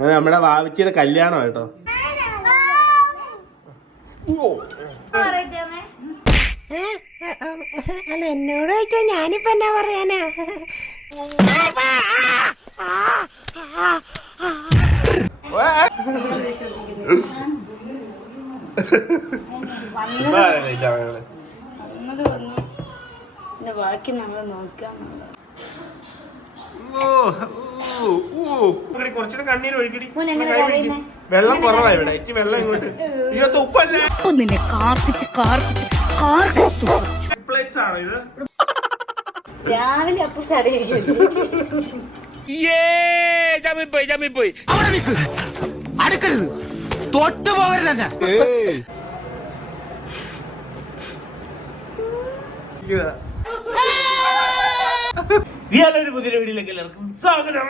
നമ്മുടെ വാവിച്ചിയുടെ കല്യാണം കേട്ടോ. അല്ല എന്നോട് ചോദിച്ചാ ഞാനിപ്പോ എന്നാ പറയാനാ? ബാക്കി നമ്മള് നോക്കാം. കുറച്ചുകൂടെ കണ്ണീര് ഒഴുകിടി. വെള്ളം കുറവാ ഇവിടെ. ഇച്ചി വെള്ളം ഇങ്ങോട്ട്. ഇതൊക്കെ ഉപ്പല്ലേ? ആണോ ഇത്? രാവിലെ അപ്പൊ പോയി അടുക്കരുത്, തൊട്ടു പോകരുത് തന്നെ. ഒരു പുതിയ വീഡിയോയിലേക്ക് എല്ലാവർക്കും സ്വാഗതം.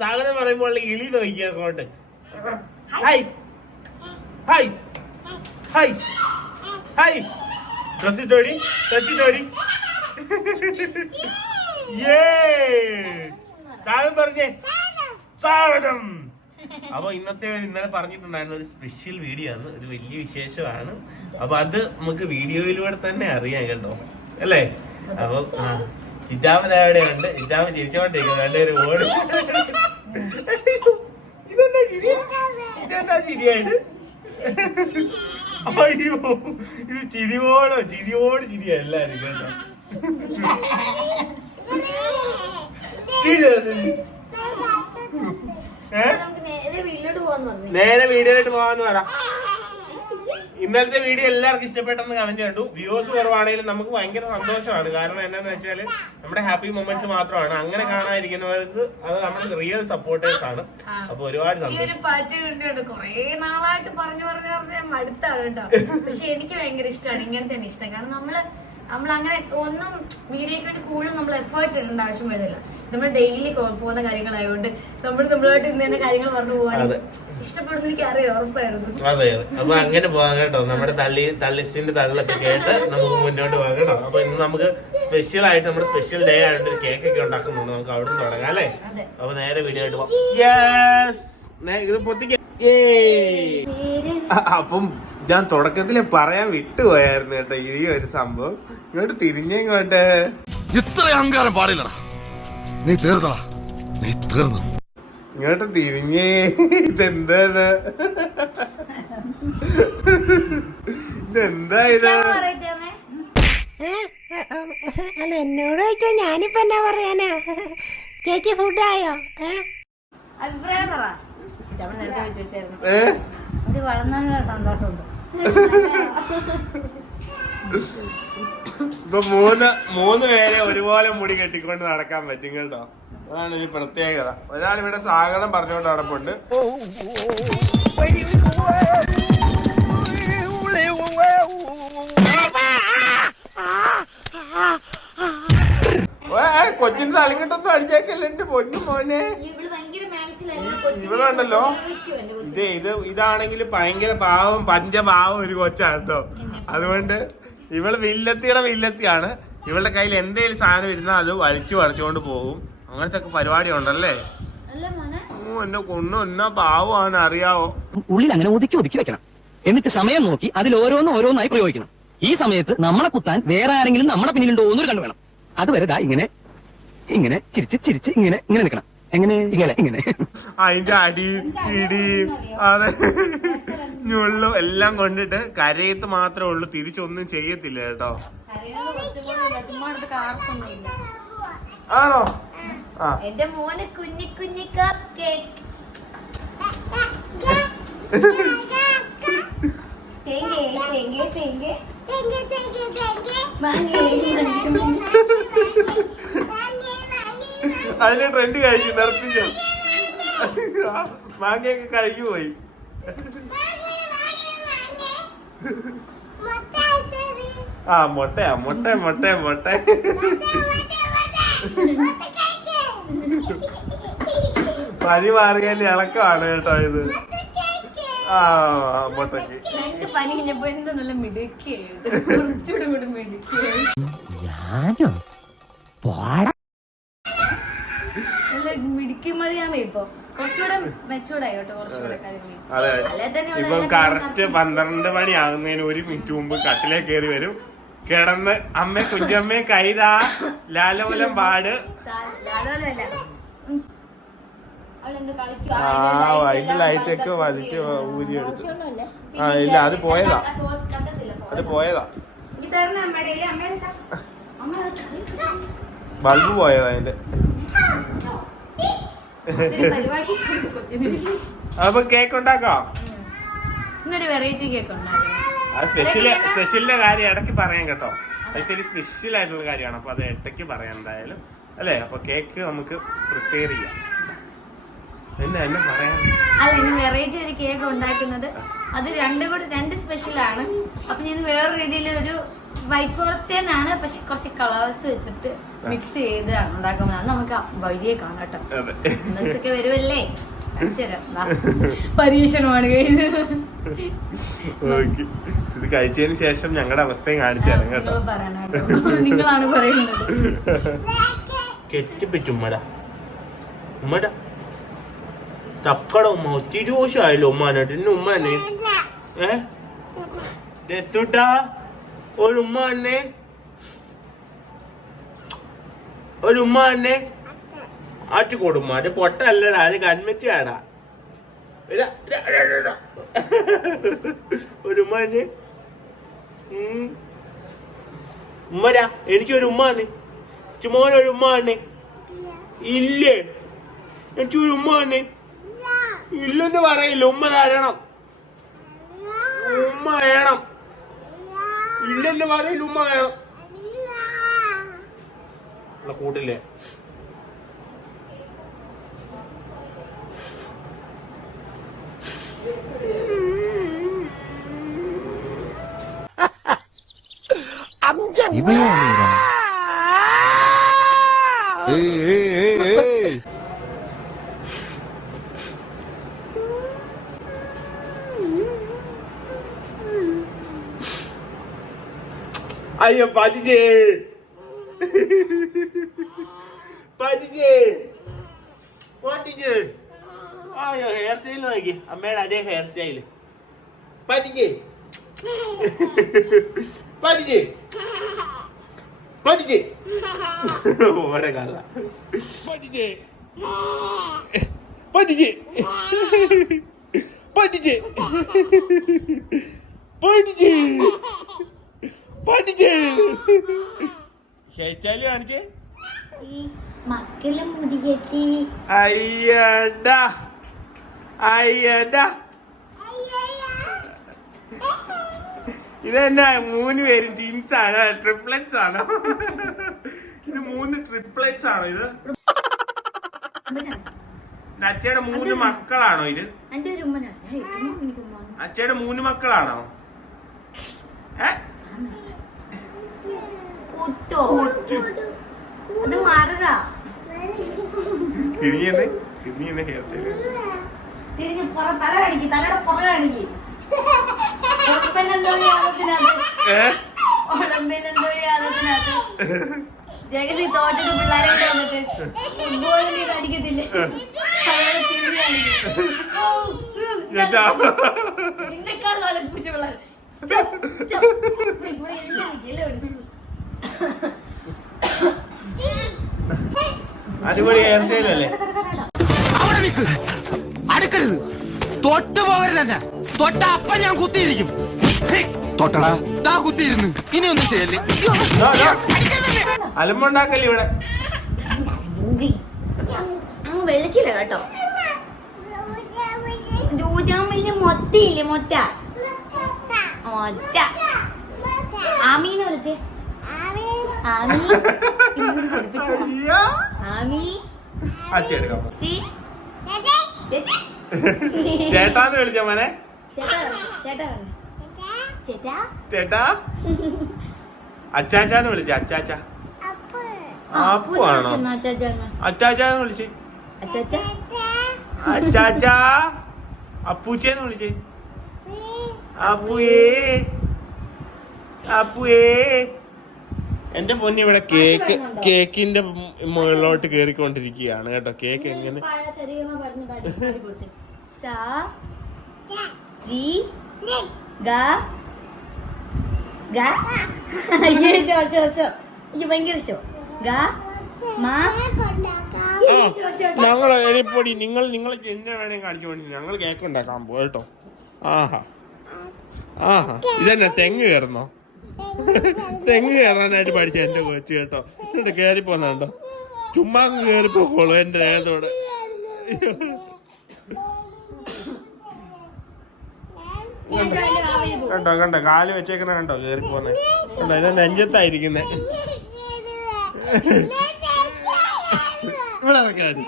സ്വാഗതം പറയുമ്പോൾ ഇളി നോക്കിയ അങ്ങോട്ട്. Hi hi hi hi. ഡ്രസ്സിട്ടോടി ഡ്രസ്സിട്ടോടി. സ്വാഗതം പറഞ്ഞേ. സ്വാഗതം. അപ്പൊ ഇന്നലെ പറഞ്ഞിട്ടുണ്ടായിരുന്ന ഒരു സ്പെഷ്യൽ വീഡിയോ ആണ്, ഒരു വലിയ വിശേഷമാണ്. അപ്പൊ അത് നമുക്ക് വീഡിയോയിലൂടെ തന്നെ അറിയാം കേട്ടോ, അല്ലേ? അപ്പൊ ഹിജാബ് അവിടെ ഉണ്ട്. ഹിജാബ് ചിരിച്ചോണ്ടിരിക്കുന്നു. രണ്ടുപേരും ഓടും. ഇതെന്നാ ചിരിയായിട്ട്? അയ്യോ, ഇത് ചിരിയോടോ ചിരിയോട് ചിരിയാ എല്ലാരും കേട്ടോ. നേരെ വീഡിയോയിലോട്ട് പോവാന്ന് പറ. ഇന്നലത്തെ വീഡിയോ എല്ലാവർക്കും ഇഷ്ടപ്പെട്ടെന്ന് കമന്റ് കണ്ടു. വ്യൂസ് കുറവാണെങ്കിലും നമുക്ക് ഭയങ്കര സന്തോഷമാണ്. കാരണം എന്താന്ന് വെച്ചാല് നമ്മുടെ ഹാപ്പി മൊമെന്റ്സ് മാത്രമാണ്. അങ്ങനെ കാണാതിരിക്കുന്നവർക്ക് അത് നമ്മുടെ റിയൽ സപ്പോർട്ടേഴ്സ് ആണ്. അപ്പൊ ഒരുപാട് സന്തോഷം. കൊറേ നാളായിട്ട് പറഞ്ഞു മടുത്താണ് കേട്ടോ. പക്ഷെ എനിക്ക് ഭയങ്കര ഇഷ്ടമാണ് ഇങ്ങനെ തന്നെ ഇഷ്ടം. കാരണം നമ്മളങ്ങനെ ഒന്നും വീഡിയോക്ക് വേണ്ടി കൂടുതൽ നമ്മൾ എഫേർട്ട് ഇടേണ്ട ആവശ്യം വരുന്നില്ല. നമ്മൾ ഡെയിലി പോകുന്ന കാര്യങ്ങളായതുകൊണ്ട് നമ്മളായിട്ട് ഇന്ന് തന്നെ കാര്യങ്ങൾ പറഞ്ഞു പോവാണ്. ഇഷ്ടപ്പെടുന്ന എനിക്ക് അറിയാം, ഉറപ്പായിരുന്നു. അതെ അതെ. അപ്പൊ അങ്ങനെ പോകാം കേട്ടോ. നമ്മുടെ തള്ളിസ്റ്റിന്റെ തള്ളൊക്കെ കേട്ട് നമുക്ക് മുന്നോട്ട് പോകാം കേട്ടോ. അപ്പൊ ഇന്ന് നമുക്ക് സ്പെഷ്യൽ ആയിട്ട് നമ്മുടെ സ്പെഷ്യൽ ഡേ ആയിട്ട് ഒരു കേക്ക് ഒക്കെ ഉണ്ടാക്കുന്നുണ്ട്. നമുക്ക് അവിടെ നിന്ന് തുടങ്ങാം അല്ലേ? അപ്പൊ നേരെ വീഡിയോ ആയിട്ട് പോവാം. ഇത് പൊത്തിക്ക. അപ്പം ഞാൻ തുടക്കത്തില് പറയാൻ വിട്ടുപോയായിരുന്നു കേട്ടോ ഈ ഒരു സംഭവം. ഇങ്ങോട്ട് തിരിഞ്ഞിങ്ങോട്ട്. ഇത്ര അഹങ്കാരം പാടില്ലടാ. നീ തീർന്നടാ, നീ തീർന്നു. ഇങ്ങോട്ട് തിരിഞ്ഞേ. ഇതെന്താണ്? ഇതെന്താ ഇത്? അല്ല എന്നോട് ചോദിച്ചാ ഞാനിപ്പോ എന്നാ പറയാനാ? ചേച്ചി ഫുഡായോ? അഭിപ്രായം പറ. വളർന്നുള്ള സന്തോഷമുണ്ട്. ഇപ്പൊ മൂന്ന് പേരെ ഒരുപോലെ മുടി കെട്ടിക്കൊണ്ട് നടക്കാൻ പറ്റും കേട്ടോ. അതാണ് ഈ പ്രത്യേകത. ഒരാളിവിടെ സ്വാഗതം പറഞ്ഞുകൊണ്ട് നടപ്പുണ്ട്. കൊച്ചിന്റെ തലക്കെട്ടൊന്നും അടിച്ചേക്കല്ലേ എന്റെ പൊന്നു മോനെ. ഇവളുണ്ടല്ലോ, ഇതാണെങ്കിൽ ഭയങ്കര പാവം പഞ്ചപാവം ഒരു കൊച്ചാണ് കേട്ടോ. അതുകൊണ്ട് ഇവള് വില്ലത്തിയാണ്. ഇവളുടെ കയ്യിൽ എന്തെങ്കിലും സാധനം ഇരുന്നാൽ അത് വലിച്ചു പറിച്ചുകൊണ്ട് പോകും. അങ്ങനത്തെ ഒക്കെ പരിപാടി ഉണ്ടല്ലേ? എന്നെ കൊന്നു എന്നാ പാവമാണ് അറിയാവോ. ഉള്ളിൽ അങ്ങനെ ഒതുക്കി വെക്കണം. എന്നിട്ട് സമയം നോക്കി അതിൽ ഓരോന്നായി പ്രയോഗിക്കണം. ഈ സമയത്ത് നമ്മളെ കുത്താൻ വേറെ ആരെങ്കിലും നമ്മുടെ പിന്നിലുണ്ടോ എന്നൊരു കണ്ടു വേണം. അതുവരെ ഇങ്ങനെ ചിരിച്ച് ഇങ്ങനെ നിൽക്കണം. ഇങ്ങനെ അതിന്റെ അടി ഇടി അതെ ഞുള്ളും എല്ലാം കൊണ്ടിട്ട് കരയത്ത് മാത്രമേ ഉള്ളൂ, തിരിച്ചൊന്നും ചെയ്യത്തില്ല കേട്ടോ. ആണോ? എന്റെ മോന് കുഞ്ഞി കപ്പ് കേക്ക്. അതിന്റെ ട്രെൻഡ് കഴിഞ്ഞു, നിർത്തിച്ചു. മാങ്ങയൊക്കെ കഴിഞ്ഞു പോയി. മുട്ട പനി മാറുകയല്ലേ ഇളക്കമാണ് കേട്ടോ ഇത്. മുട്ടക്ക് പനി കഴിഞ്ഞപ്പോ എന്താ നല്ല മിടുക്കിയായിട്ട് കുറച്ചുകൂടെ മിടുക്കിയായി. നല്ല മിടുക്കി മറിയാമേ. ഇപ്പൊ കുറച്ചുകൂടെ മെച്ചൂർഡായി കേട്ടോ, കുറച്ചുകൂടെ കാര്യങ്ങൾ. അതെ, അല്ലെ തന്നെ ഇവിടെ ഇപ്പം എല്ലാം കറക്റ്റ് 12 മണി ആകുന്നതിന് 1 മിനിറ്റ് മുമ്പ് കട്ടിലേക്ക് കയറി വരും, കിടന്ന് അമ്മ കുഞ്ഞമ്മേ കൈതാ ലാലോലം പാട്. അതിന്റെ ലൈറ്റൊക്കെ വലിച്ച് ഊരിയെടുത്തു. ആ ഇല്ല, അത് പോയതാ, അത് പോയതാ, ബൾബ് പോയതാ അതിന്റെ. അപ്പൊ കേക്ക് ഉണ്ടാക്കാം. ഇന്നൊരു വെറൈറ്റി കേക്ക് ഉണ്ടാക്കാം. അത് സ്പെഷ്യലിന്റെ കാര്യം ഇടയ്ക്ക് പറയാം കേട്ടോ, ഇത്തിരി സ്പെഷ്യൽ ആയിട്ടുള്ള കാര്യമാണ്, അപ്പൊ അത് ഇടയ്ക്ക് പറയാം എന്തായാലും അല്ലേ. അപ്പൊ കേക്ക് നമുക്ക് പ്രിപ്പയർ ചെയ്യാം. എന്നെ പറയാൻ അല്ല, ഇന്ന് വെറൈറ്റി ഒരു കേക്ക് ഉണ്ടാക്കുന്നത്, അത് രണ്ട് സ്പെഷ്യലാണ്. അപ്പൊ ഞാൻ വേറെ രീതിയിൽ ഒരു വൈറ്റ് ഫോറസ്റ്റ് ആണ്, പക്ഷെ കുറച്ച് കളേഴ്സ് വെച്ചിട്ട് മിക്സ് ചെയ്താണ് ഉണ്ടാക്കുന്നത്. അത് നമുക്ക് വഴിയെ കാണാം കേട്ടോ. ക്രിസ്മസ് ഒക്കെ വരുമല്ലേ, പരീക്ഷണമാണ് കഴിഞ്ഞത്. ഇത് കഴിച്ചതിന് ശേഷം ഞങ്ങളുടെ അവസ്ഥയും കാണിച്ചു തരാം കേട്ടോ. നിങ്ങളാണ് പറയുന്നത്. കെട്ടിപ്പിച്ചുമ്മടാ ഉമ്മടാ തക്കട ഉമ്മ ഒത്തിരി ദോഷമായല്ലോ ഉമ്മാനായിട്ട്. ഇന്ന് ഉമ്മനെ എത്തുട്ടാ ഒരു ഉമ്മ തന്നെ, ഒരു ഉമ്മ തന്നെ ആറ്റുകൊടുമ്മ. അത് പൊട്ടല്ലടാ, അത് കൺമച്ചാടാ. ഒരു ഉമ്മ തന്നെ ഉമ്മടാ, എനിക്കൊരു ഉമ്മ തന്നെ, ചുമോനൊരു ഉമ്മ തന്നെ. ഇല്ലേ, എനിക്കൊരു ഉമ്മ തന്നെ. ഇല്ലെന്ന് പറയില്ല, ഉമ്മ തരണം, ഉമ്മ വേണം. ഇല്ലെന്ന് പറയില്ല, ഉമ്മ വേണം. കൂട്ടില്ലേ അയ്യോ പറ്റിച്ചേ പറ്റിച്ചേ പറ്റിച്ചേ. അയ്യോ ഹെയർ സ്റ്റൈൽ നോക്കി, അമ്മയുടെ അതേ ഹെയർ സ്റ്റൈല്. പറ്റിച്ചേ പറ്റിച്ചേ പറ്റിച്ചേ ഓടെ കള്ള പറ്റിച്ചേ പറ്റിച്ചേ പറ്റിച്ചേ പറ്റിച്ചേ പഠിച്ചേ. ഹെയർ സ്റ്റൈല് കാണിച്ചേ. മക്കളെ മുടി കെട്ടി. അയ്യടാ അയ്യടാ, ഇതെന്നാ 3 പേരും ടീംസ് ആണ്, ട്രിപ്ലെറ്റ്സ് ആണ്. ഇത് 3 ട്രിപ്ലെറ്റ്സ് ആണോ? ഇത് അച്ഛയുടെ 3 മക്കളാണോ? ഇത് അച്ഛയുടെ 3 മക്കളാണോ? തിരിഞ്ഞെ ഹെയർ സ്റ്റൈൽ തലയുടെ പുറകണിക്ക് ജഗതി തോറ്റത് പിള്ളേരെ വന്നിട്ട് ഫുട്ബോളിന് അടിക്കത്തില്ലേ, ഇന്ത്യക്കാർ പിടിച്ച പിള്ളേർ. അടിപൊളി ഹെയർ സ്റ്റൈൽ അല്ലേ? അടുക്കരുത്, തൊട്ട് പോകരുത് തന്നെ. തൊട്ട അപ്പം ഞാൻ കുത്തിയിരിക്കും. തൊട്ടടാ, താ കുത്തിയിരുന്നു. ഇനി ഒന്നും ചെയ്യല്ലേ, അലമ്പുണ്ടാക്കല്ലേ ഇവിടെ. വെളിക്കില്ല കേട്ടോ. വലിയ മൊത്തയില്ലേ, മൊട്ട മൊട്ട. ആമീന്ന് വിളിച്ചേ, ആമി ആമി. ചേട്ടാന്ന് വിളിച്ച മോനെ, ചേട്ടാ. അച്ചാച്ചാന്ന് വിളിച്ച, അച്ചാച്ച. അപ്പു ആണോ? അച്ചാച്ചാന്ന് വിളിച്ചേ, അച്ചാച്ചാ. അപ്പൂച്ചേന്ന് വിളിച്ചേ, അപ്പുയേ അപ്പുയേ. എന്റെ പൊന്നി ഇവിടെ കേക്കിന്റെ മുകളിലോട്ട് കേറിക്കൊണ്ടിരിക്കുകയാണ് കേട്ടോ. കേക്ക് എങ്ങനെ ഭയങ്കര ഇഷ്ടം. ഞങ്ങൾ എലിപ്പൊടി നിങ്ങൾ എന്നെ വേണേ കാണിച്ചു വേണ്ടി ഞങ്ങൾ കേക്ക് ഉണ്ടാക്കാൻ പോകും കേട്ടോ. ആഹാ ആഹാ ഇതെന്നെ തെങ്ങ് കയറുന്നോ? തെങ്ങ് കയറാനായിട്ട് പഠിച്ച എന്റെ കൊച്ചു കേട്ടോ. എന്നിട്ട് കയറി പോന്നോ ചുമ്മാ കയറി പോക്കോളൂ എന്റെ നേരത്തോട്. കണ്ടോ കണ്ടോ കാല് വെച്ചേക്കണ കണ്ടോ കയറി പോന്നെ. കണ്ടോ അതിന്റെ നെഞ്ചത്തായിരിക്കുന്നേ. ഇവിടെ ഇറക്കാടി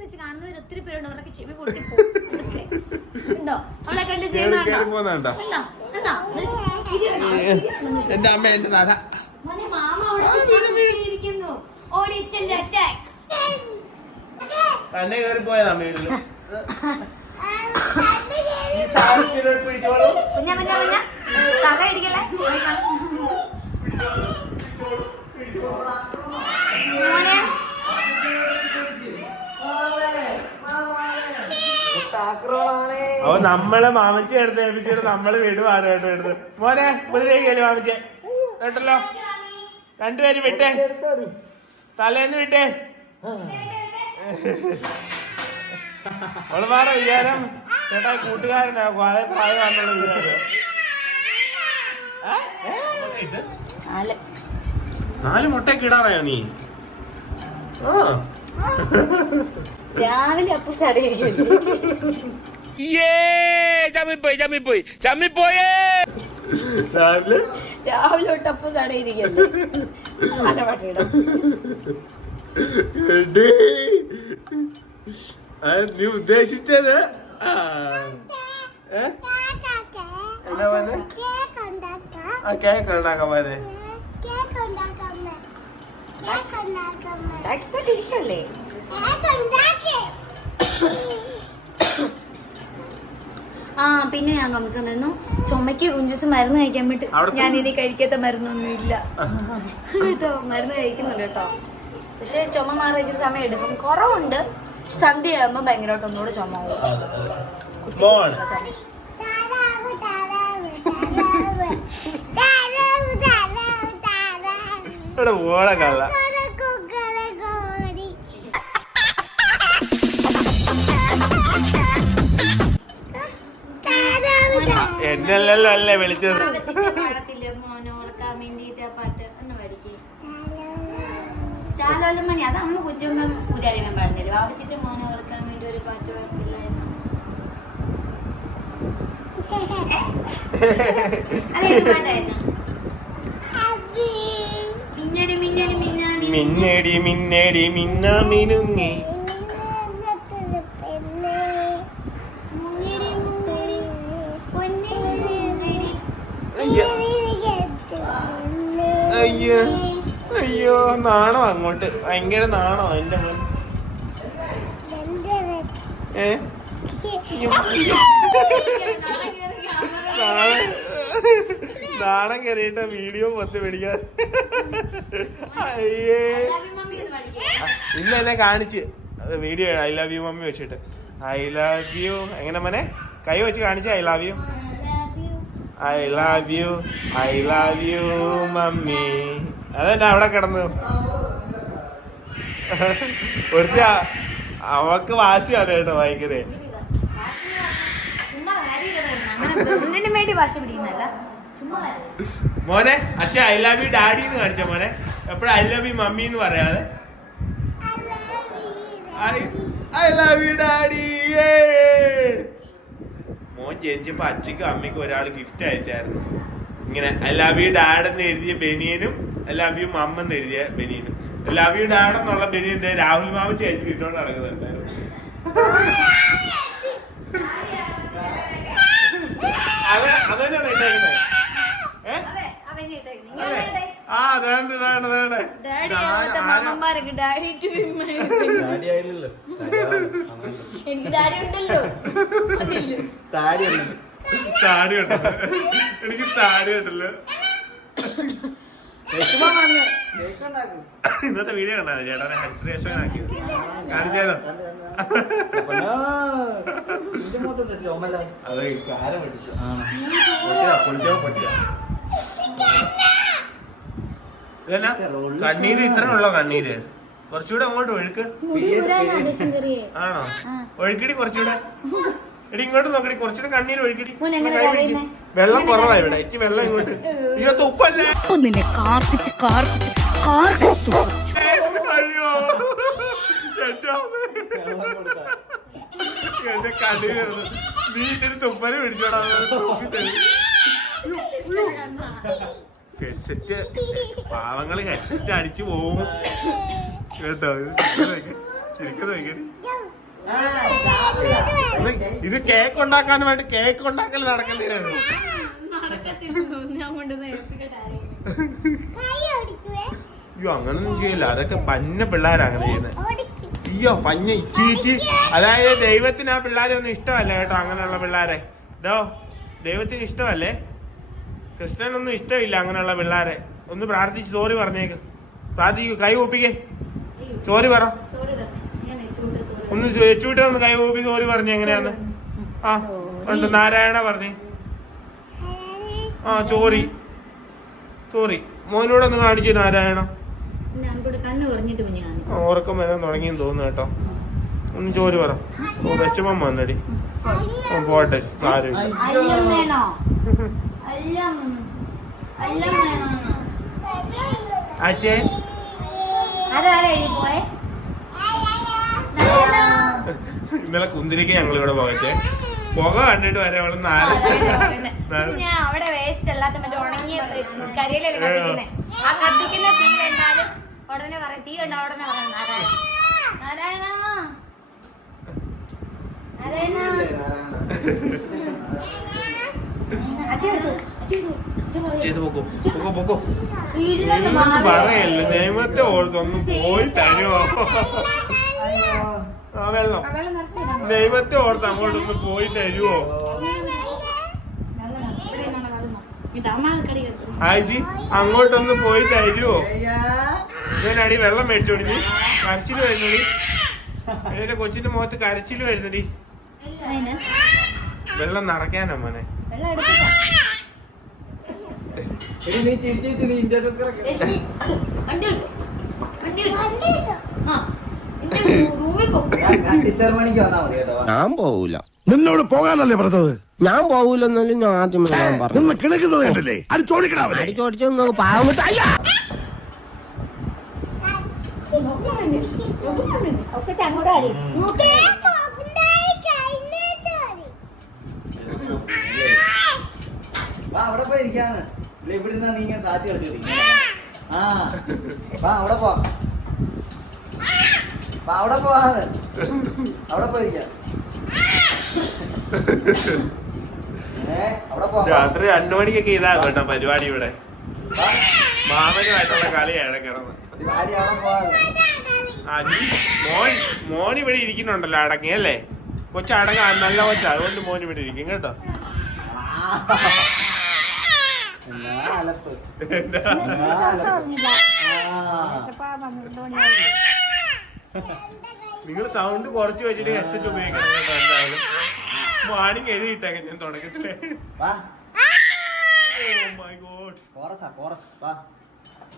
വെച്ച് കാണുന്നവർ ഒത്തിരി പേരുണ്ട്. അവരൊക്കെ ചെവി പൊട്ടിപ്പോണ്ടോ അവളെ കണ്ട് ചെയ്യുന്നുണ്ടോ? എന്റെ അമ്മ എന്റെ നട മാമ ഇരിക്കുന്നു. ഓടിച്ചല്ലേ അറ്റാക്ക് തന്നെ കയറി പോയതാ വീട്ടില്. കുഞ്ഞ തല ഇടിക്കല്ലേ. അപ്പൊ നമ്മള് മാമച്ചി എടുത്ത് ഏൽപ്പിച്ചിട്ട് നമ്മള് വിടുവാണ് കേട്ടോ എടുത്ത്. മോനെ മുതിരേക്കല്ലേ മാമച്ചി കേട്ടല്ലോ. രണ്ടുപേരും വിട്ടേ, തലേന്ന് വിട്ടേ. അവള് മാറ വിചാരം ചേട്ടാ കൂട്ടുകാരനാ കുറെ പ്രായമാണെന്നുള്ള വിചാരം. 4 മുട്ടയൊക്കെ ഇടാറായോ നീ? ആ രാവിലെ അപ്പൊ ചടയിരിക്കും. രാവിലെ തൊട്ടപ്പോ ചടയിരിക്കല്ലേ. നല്ല പട്ടിയിടാം. നീ ഉദ്ദേശിച്ചത് എന്താ പോലെ കേക്ക് ഉണ്ടാക്കാൻ പോലെ ഇരിക്കല്ലേ. ആ പിന്നെ ഞാൻ സംസാരിക്കുന്നു ചുമക്ക് കുഞ്ചുസ് മരുന്ന് കഴിക്കാൻ വേണ്ടി. ഞാൻ ഇനി കഴിക്കാത്ത മരുന്നൊന്നും ഇല്ല കേട്ടോ. മരുന്ന് കഴിക്കുന്നുണ്ട് കേട്ടോ. പക്ഷെ ചുമ മാറി വെച്ചിട്ട് സമയം എടുക്കും. കുറവുണ്ട്. സന്ധ്യ ആകുമ്പോ ഭയങ്കരമായിട്ട് ഒന്നുകൂടെ ചുമ ഓളെ കള്ള എന്നല്ലല്ലോ അല്ലേ വിളിച്ചത്. മോനെ ഓർക്കാൻ വേണ്ടിട്ട് ആ പാട്ട് ഒന്ന് പഠിക്കേ. ചാലോലമണി അത് അമ്മ കുറ്റുമ്പോ പൂജാരിമൻ പാടുന്നില്ല. വാവിച്ചിട്ട് മോനെ ഓർക്കാൻ വേണ്ടി ഒരു പാട്ട് പാടത്തില്ലായിരുന്നു. അതേത് പാട്ടായിരുന്നു? മിന്നടി മിന്നടി മിന്നടി മിന്നടി മിന്ന മിനുങ്ങി അയ്യോ അയ്യോ നാണോ അങ്ങോട്ട് ഭയങ്കര നാണോ എന്റെ മോൻ. നാണം കയറിയിട്ട് വീഡിയോ പത്ത് പിടിക്കാൻ. അയ്യേ ഇന്ന് എന്നെ കാണിച്ച് video I love you mummy വെച്ചിട്ട്. ഐ ലവ് യു എങ്ങനെ മോനെ കൈ വെച്ച് കാണിച്ച് I love you I love you I love you mummy. അതെന്നെ അവിടെ കിടന്നു ഒരു അവക്ക് വാശിയാണ് കേട്ടോ ഭയങ്കര. മോനെ അച്ഛൻ ഐ ലവ് യു ഡാഡി എന്ന് കാണിച്ച മോനെ. എപ്പോഴും ഐ ലവ് യു മമ്മി എന്ന് പറയാതെ ഐ ലവ് യു ഡാഡി. മോൻ ജനിച്ചപ്പോ അച്ഛക്കും അമ്മയ്ക്കും ഒരാൾ ഗിഫ്റ്റ് അയച്ചായിരുന്നു. ഇങ്ങനെ ഐ ലവ് യു ഡാഡ് എന്ന് എഴുതിയ ബനിയനും ഐ ലവ് യു മമ്മ എന്ന് എഴുതിയ ബനിയനും. ഐ ലവ് യു ഡാഡ് എന്നുള്ള ബനിയൻ രാഹുൽ മാമച്ചി എനിക്ക് ഇട്ടോണ്ട് നടക്കുന്നുണ്ടായിരുന്നു. അതന്നെയാണ് ഇട്ടേക്കുന്നത്. ആ വേണ്ട വേണ്ട വേണ്ട ഡാഡി ആയില്ലല്ലോ. എനിക്ക് താടി ഉണ്ടല്ലോ. താടി ഉണ്ടല്ലോ. എനിക്ക് താടി ഉണ്ടല്ലോ. ഇന്നത്തെ വീഡിയോ കണ്ടാ ചേട്ടാ ഹെൽത്ത് ആക്കി കാണിച്ചേതോ. അതെ കാരം പൊട്ടിച്ചോ പൊട്ടിച്ചോ. ഇതന്നെ കണ്ണീര് ഇത്ര ഉള്ളോ? കണ്ണീര് കുറച്ചുകൂടെ അങ്ങോട്ട് ഒഴുക്ക്. ആണോ? ഒഴുക്കിടി കുറച്ചുകൂടെ. എടി ഇങ്ങോട്ട് നോക്കടി, കുറച്ചുകൂടെ കണ്ണീര് ഒഴുക്കിടി. വെള്ളം കുറവാ ഇവിടെ. എനിക്ക് വെള്ളം ഇങ്ങോട്ട്. ഇതിനകത്ത് ഉപ്പല്ലേ? അയ്യോ എന്റെ കണ്ണീര് നീ ഇതിന് തുപ്പല് പിടിച്ചോടാ. ഹെഡ്സെറ്റ് പാവങ്ങള് ഹെഡ്സെറ്റ് അടിച്ചു പോവും കേട്ടോ. ശരിക്കും നോക്കിയത് ഇത് കേക്ക് ഉണ്ടാക്കാൻ വേണ്ടി കേക്ക് ഉണ്ടാക്കൽ നടക്കുന്നില്ല. അയ്യോ അങ്ങനൊന്നും ചെയ്യില്ല. അതൊക്കെ പന്ന പിള്ളേരാ അങ്ങനെ ചെയ്യുന്നത്. അയ്യോ പഞ്ഞ ഇച്ചി. അതായത് ദൈവത്തിന് ആ പിള്ളേരെ ഒന്നും ഇഷ്ടമല്ല കേട്ടോ. അങ്ങനെയുള്ള പിള്ളേരെ ഇതോ ദൈവത്തിന് ഇഷ്ടമല്ലേ. കൃഷ്ണനൊന്നും ഇഷ്ടമില്ല അങ്ങനെയുള്ള പിള്ളേരെ. ഒന്ന് പ്രാർത്ഥിച്ച് സോറി പറഞ്ഞേക്ക്. പ്രാർത്ഥിക്കൂ, കൈ കൂപ്പിക്കേ, സോറി പറ. ഒന്ന് ചൂട്ടെ ഒന്ന് കൈ കൂപ്പി സോറി പറഞ്ഞേ. എങ്ങനെയാന്ന്? ആ ഉണ്ട് നാരായണ പറഞ്ഞേ. ആ സോറി മോനോട് ഒന്ന് കാണിച്ചു നാരായണ. ഉറക്കം വരാൻ തുടങ്ങിയെന്ന് തോന്നുന്നു കേട്ടോ. ഒന്ന് ചോര് പറ. ഓ വിഷമം വന്നടി. പോട്ടെ സാരമില്ല. അച്ഛേ ഇന്നലെ കുന്തിരിക്ക് ഞങ്ങൾ ഇവിടെ പോകച്ചേ. പുക കണ്ടിട്ട് വരെ അവള് ഞാൻ അവിടെ വേസ്റ്റ് അല്ലാത്ത മറ്റേ ഉണങ്ങിയ കരിയിലല്ലേ കത്തിക്കുന്നേ. ആ കത്തിക്കുന്ന തീ കണ്ടാലും ഉടനെ പറയാം. തീ കണ്ടാ ഉടനെ പറയാം നാരായണ നാരായണ പറയല്ലേ നിയമത്തെ ഓർത്തൊന്ന് പോയി തരുമോ? ആ വെള്ളം ദൈവത്തെ ഓർത്ത് അങ്ങോട്ടൊന്ന് പോയി തരുവോ? ആജി അങ്ങോട്ടൊന്ന് പോയി തരുവോ? ഞാനടി വെള്ളം മേടിച്ചു കൊടുത്തി. കരച്ചില് വരുന്നടി. എന്റെ കൊച്ചിന്റെ മുഖത്ത് കരച്ചില് വരുന്നടി. വെള്ളം നിറയ്ക്കാനോ മോനെ? ഞാൻ പോവൂല. നിന്നോട് പോകാനല്ലേ പറഞ്ഞത്? ഞാൻ പോവൂലെന്നല്ലേ ഞാൻ ആദ്യം പറഞ്ഞു. കിടക്കുന്നത് കണ്ടില്ലേ? അത് ചോദിക്കണേ. ചോദിച്ചു പാവം കിട്ടാ. അവിടെ പോയി ഇരിക്കാന്ന്. ഇവിടെ ഇരുന്നാ നീ ഇങ്ങനെ സാറ്റി കളിച്ചു. ആ അവിടെ പോ. അവിടെ പോവാന്ന്. അവിടെ പോയിരിക്കാം. അവിടെ പോ. രാത്രി 2 മണിക്കൊക്കെ ഇതാ കേട്ടോ പരിപാടി. ഇവിടെ മാമനുമായിട്ടുള്ള കളിയാണ് കിടന്ന്. മോൻ ഇവിടെ ഇരിക്കുന്നുണ്ടല്ലോ അടങ്ങി അല്ലേ? കൊച്ചടങ്ങ നല്ല കൊച്ച. അതുകൊണ്ട് മോൻ ഇവിടെ ഇരിക്കും കേട്ടോ. നിങ്ങൾ സൗണ്ട് കുറച്ച് വെച്ചിട്ട് ഹെഡ്സെറ്റ് ഉപയോഗിക്കണം കേട്ടോ. എന്തായാലും മോർണിംഗ് എഴുതിയിട്ടേക്കാം ഞാൻ തുടക്കത്തില്ലേ.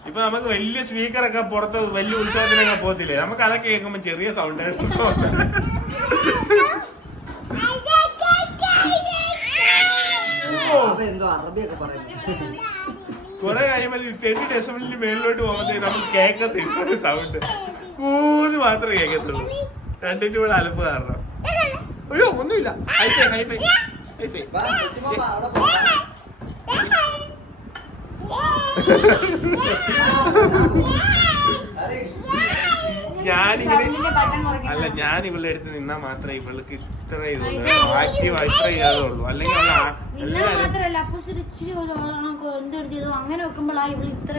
ഇപ്പൊ നമുക്ക് വലിയ സ്പീക്കറൊക്കെ പുറത്ത് വലിയ ഉത്സവത്തിനൊക്കെ പോകത്തില്ലേ? നമുക്ക് അതൊക്കെ കേൾക്കുമ്പോ ചെറിയ സൗണ്ട്. കൊറേ കഴിയുമ്പോ 10 ഡെസിബിളിന് മേളിലോട്ട് പോകുമ്പോ നമുക്ക് കേക്കത്തില്ല സൗണ്ട്. കൂന്ന് മാത്രമേ കേൾക്കത്തുള്ളൂ. രണ്ടിന്റെ കൂടെ അലപ്പ് കാരണം. അയ്യോ ഒന്നുമില്ല. Hi fi hi fi hi fi. ഞാനിങ്ങനെ അല്ല, ഞാൻ ഇവളുടെ അടുത്ത് നിന്നാ മാത്രമേ ഇവൾക്ക് ഇത്ര ഇതുള്ളൂ, ആക്റ്റീവ് ഇത്ര ചെയ്യാതുള്ളൂ. അല്ലെങ്കിൽ അങ്ങനെ വെക്കുമ്പോഴാ ഇവള് ഇത്ര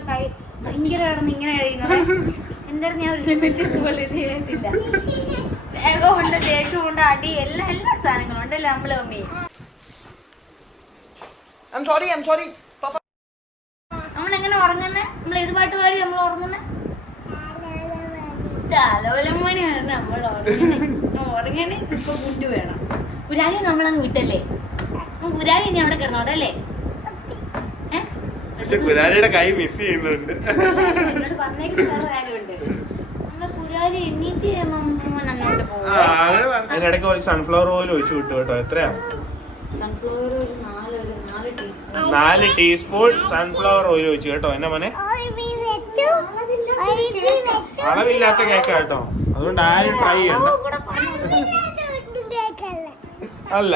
ഭയങ്കര കിടന്ന് ഇങ്ങനെ കഴിയുന്നത്. എന്റെ അടുത്ത് ഞാൻ ഒരു ലിമിറ്റ് ഇതുപോലെ ചെയ്യത്തില്ല. സ്നേഹമുണ്ട്, ദേഷ്യമുണ്ട്, അടി എല്ലാ സാധനങ്ങളും ഉണ്ടല്ലേ നമ്മള് മമ്മി. നമ്മളെങ്ങനെ ഉറങ്ങുന്ന? നമ്മൾ ഏത് പാട്ട് പാടി നമ്മൾ ഉറങ്ങുന്ന? തലവലമണി വേണം നമ്മൾ ഉറങ്ങണേ. ഇപ്പൊ ഫുഡ് വേണം. പുരാരി നമ്മളങ്ങ് വിട്ടല്ലേ? പുരാരി ഇനി അവിടെ കിടന്നോട്ടെ അല്ലേ? പക്ഷെ കുരാരിയുടെ കൈ മിസ് ചെയ്യുന്നുണ്ട്. പറഞ്ഞേക്കുന്ന കാര്യമുണ്ട്. നമ്മളെ പുരാരി എണ്ണീറ്റ് അങ്ങോട്ട് പോകും. അതിനിടയ്ക്ക് കുറച്ച് സൺഫ്ലവർ ഓയിൽ ഒഴിച്ചു വിട്ടു കേട്ടോ. എത്രയാ? സൺഫ്ലവർ ഒരു 4 4 ടീസ്പൂൺ സൺഫ്ലവർ ഓയിൽ ഒഴിച്ചു കേട്ടോ. എന്നാ മോനെ? അളവില്ലാത്ത കേക്കാ കേട്ടോ, അതുകൊണ്ട് ആരും ട്രൈ ചെയ്യണ്ട. അല്ല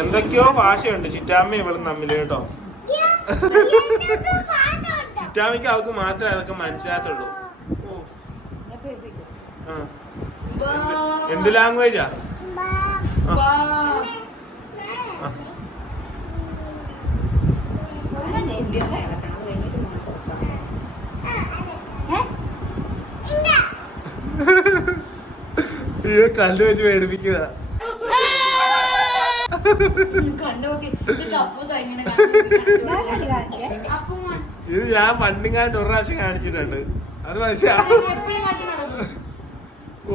എന്തൊക്കെയോ ഭാഷയുണ്ട് ചിറ്റാമ്മ ഇവളും തമ്മില് കേട്ടോ. ചിറ്റാമ്മയ്ക്ക് അവൾക്ക് മാത്രമേ അതൊക്കെ മനസ്സിലാത്തുള്ളൂ. എന്ത് ലാംഗ്വേജാ? ഇത് കണ്ടു വെച്ച് പേടിപ്പിക്കുക. ഇത് ഞാൻ പണ്ടിങ്ങാണ്ട് ഒരു പ്രാവശ്യം കാണിച്ചിട്ടുണ്ട്. അത് പക്ഷെ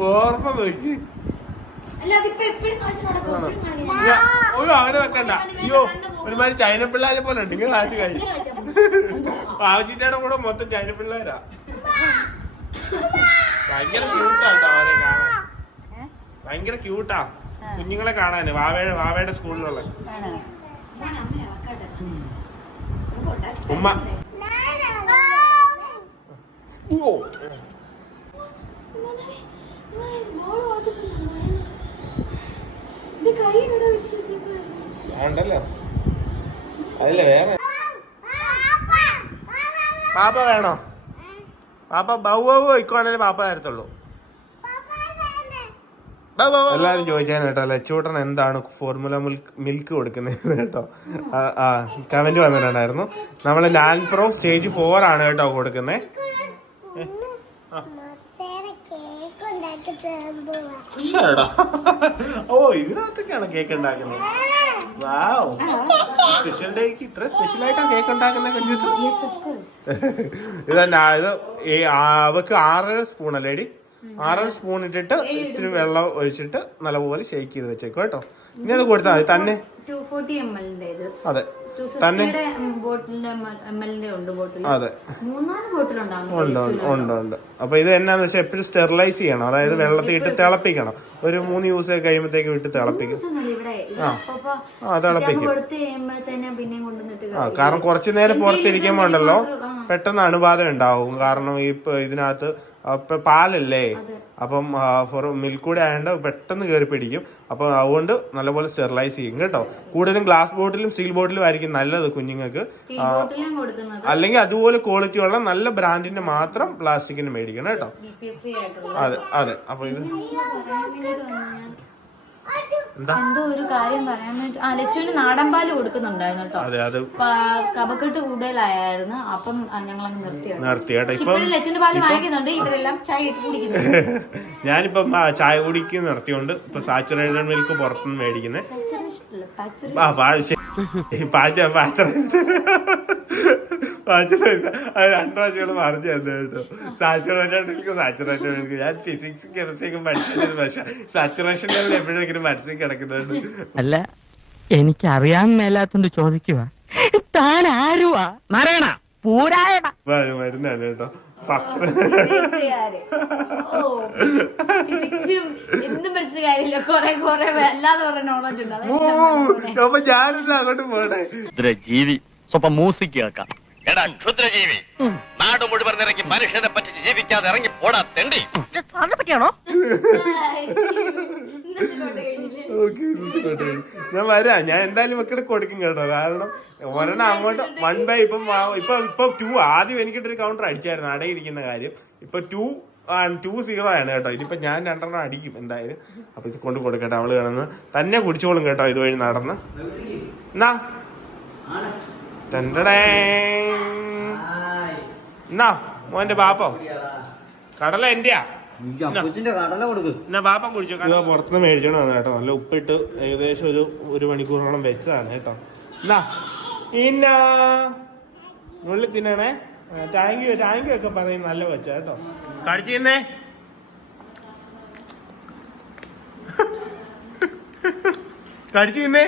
ഓർമ്മ നോക്കി അങ്ങനെ വെക്കണ്ട. അയ്യോ ഒരുമാതിരി ചൈന പിള്ളേരെ പോലെ ഉണ്ട്. ഇങ്ങനെ കാണിച്ചു കഴിഞ്ഞു. ആവശ്യത്തിന്റെ കൂടെ മൊത്തം ചൈന പിള്ളേരാ. ഭയങ്കര ക്യൂട്ടാട്ടോ അവരെ കാണാൻ. ഭയങ്കര ക്യൂട്ടാ കുഞ്ഞുങ്ങളെ കാണാന്. വാവയുടെ സ്കൂളിലുള്ള ഉമ്മ. ഉണ്ടല്ലോ അതല്ലേ വേറെ. പാപ്പ വേണോ? പാപ്പ ബൗ ഇക്കുവാണേലും പാപ്പ തരത്തുള്ളൂ. എല്ലാരും ചോദിച്ചാൽ കേട്ടോ ലച്ചൂട്ടൻ എന്താണ് ഫോർമുല മിൽക്ക് കൊടുക്കുന്നത് കേട്ടോ. കമന്റ് വന്നിട്ടുണ്ടായിരുന്നു. നമ്മള് ലാൻഡ് പ്രോ സ്റ്റേജ് 4 ആണ് കേട്ടോ കൊടുക്കുന്നത്. ഓ ഇതിനകത്തൊക്കെയാണ് കേക്ക് ഉണ്ടാക്കുന്നത്. വാവ്, സ്പെഷ്യൽ ഡേക്ക് ഇത്ര സ്പെഷ്യൽ ആയിട്ടാണ് കേക്ക് ഉണ്ടാക്കുന്നത്. ഇതന്നെ ഇത് അവക്ക് 6 സ്പൂൺ അല്ലേടി? 6 സ്പൂൺ ഇട്ടിട്ട് ഇച്ചിരി വെള്ളം ഒഴിച്ചിട്ട് നല്ലപോലെ ഷേക്ക് ചെയ്ത് വെച്ചേക്കും കേട്ടോ. ഇനി അത് കൊടുത്താൽ മതി തന്നെ. 240 ml അതെ തന്നെ. അതെ ഉണ്ട്. അപ്പൊ ഇത് എന്നാന്ന് വെച്ചാൽ എപ്പോഴും സ്റ്റെറിലൈസ് ചെയ്യണം. അതായത് വെള്ളത്തിൽ ഇട്ട് തിളപ്പിക്കണം. ഒരു 3 യൂസ് കഴിയുമ്പോഴത്തേക്ക് വിട്ട് തിളപ്പിക്കും. തിളപ്പിക്കും. കാരണം കുറച്ചു നേരം പുറത്തിരിക്കുമ്പോ ഉണ്ടല്ലോ പെട്ടെന്ന് അണുബാധ ഉണ്ടാവും. കാരണം ഈ ഇതിനകത്ത് പാലല്ലേ, അപ്പം മിൽക്ക് കൂടെ ആയതുകൊണ്ട് പെട്ടെന്ന് കയറി പിടിക്കും. അപ്പൊ അതുകൊണ്ട് നല്ലപോലെ സ്റ്റെറിലൈസ് ചെയ്യും കേട്ടോ. കൂടുതലും ഗ്ലാസ് ബോട്ടിലും സ്റ്റീൽ ബോട്ടിലും ആയിരിക്കും നല്ലത് കുഞ്ഞുങ്ങൾക്ക്. അല്ലെങ്കിൽ അതുപോലെ ക്വാളിറ്റി ഉള്ള നല്ല ബ്രാൻഡിന്റെ മാത്രം പ്ലാസ്റ്റിക്കിന് മേടിക്കണം കേട്ടോ. അതെ അപ്പൊ ഇത് എന്തോ ഒരു കാര്യം പറയാൻ വേണ്ടി ലച്ചുവിന് നാടൻ പാല് കൊടുക്കുന്നുണ്ടായിരുന്നു കേട്ടോ. കഫക്കെട്ട് കൂടുതലായിരുന്നു. അപ്പം ഞങ്ങളങ്ങ് നിർത്തി കേട്ടോ. ഇപ്പം ലച്ചുവിന്റെ പാല് വാങ്ങിക്കുന്നുണ്ട്. ഇവരെല്ലാം ചായ ഇട്ട് കുടിക്കുന്നുണ്ട്. ഞാനിപ്പം ചായ കുടിക്കുന്ന നിർത്തിയോണ്ട് ഇപ്പൊ സാച്ചുറേറ്റഡ് മിൽക്ക് പുറത്തുനിന്ന് മേടിക്കുന്നത്. അത് 2 പ്രാവശ്യം പറഞ്ഞു തന്നെ കേട്ടോ. സാച്ചുറേറ്റഡ് മിൽക്ക് ഞാൻ ഫിസിക്സ് കെമിസ്ട്രിയൊക്കെ പഠിച്ചത്. പക്ഷെ സാച്ചുറേഷൻ ലെവൽ എപ്പോഴെങ്കിലും മനസ്സിൽ കിടക്കുന്നുണ്ട്. അല്ല എനിക്ക് അറിയാൻ മേലാത്തോണ്ട് ചോദിക്കുക, താൻ ആരുവാ? നാരായണ പൂരായണ മരുന്നാണ് കേട്ടോ. ഫസ്റ്റ് അപ്പൊ ഞാനില്ല അങ്ങോട്ട് പോട്ടെ. ജീവി സ്വപ്പം മ്യൂസിക് കേൾക്കാം. എടാ ക്ഷുദ്രജീവി, നാട് മുഴുവൻ ഇറങ്ങി മനുഷ്യനെ പറ്റി ജീവിക്കാതെ ഇറങ്ങി പോടാ തെണ്ടി. പറ്റിയാണോ? ഞാൻ വരാം. ഞാൻ എന്തായാലും മക്കളെ കൊടുക്കും കേട്ടോ. കാരണം ഒരെണ്ണം അങ്ങോട്ട് 1 by ഇപ്പൊ 2. ആദ്യം എനിക്കിട്ടൊരു കൗണ്ടർ അടിച്ചായിരുന്നു അടയിരിക്കുന്ന കാര്യം. ഇപ്പൊ 2-0 ആണ് കേട്ടോ. ഇനിയിപ്പോ ഞാൻ 2 അടിക്കും എന്തായാലും. അപ്പൊ ഇത് കൊണ്ട് കൊടുക്കട്ടെ. അവള് കിടന്ന് തന്നെ കുടിച്ചോളും കേട്ടോ ഇതുവഴി നടന്ന്. എന്നാ എന്നാ മോന്റെ പാപ്പം കടല എന്റെയാ അപ്പൂച്ചിന്റെ കടല കൊടുക്ക്. എന്നാ പാപ്പം കുടിച്ചോ. പുറത്തുനിന്ന് മേടിച്ചോണ്ട് വന്ന കേട്ടോ. നല്ല ഉപ്പിട്ട് ഏകദേശം ഒരു മണിക്കൂറോളം വെച്ചതാണ് കേട്ടോ. എന്നാ ഇന്നാ ഉള്ളിൽ തിന്നണേ. താങ്ക് യു ഒക്കെ പറയും. നല്ല വെച്ച കേട്ടോ. കടിച്ചിരുന്നേ. കടിച്ചു തിന്നേ.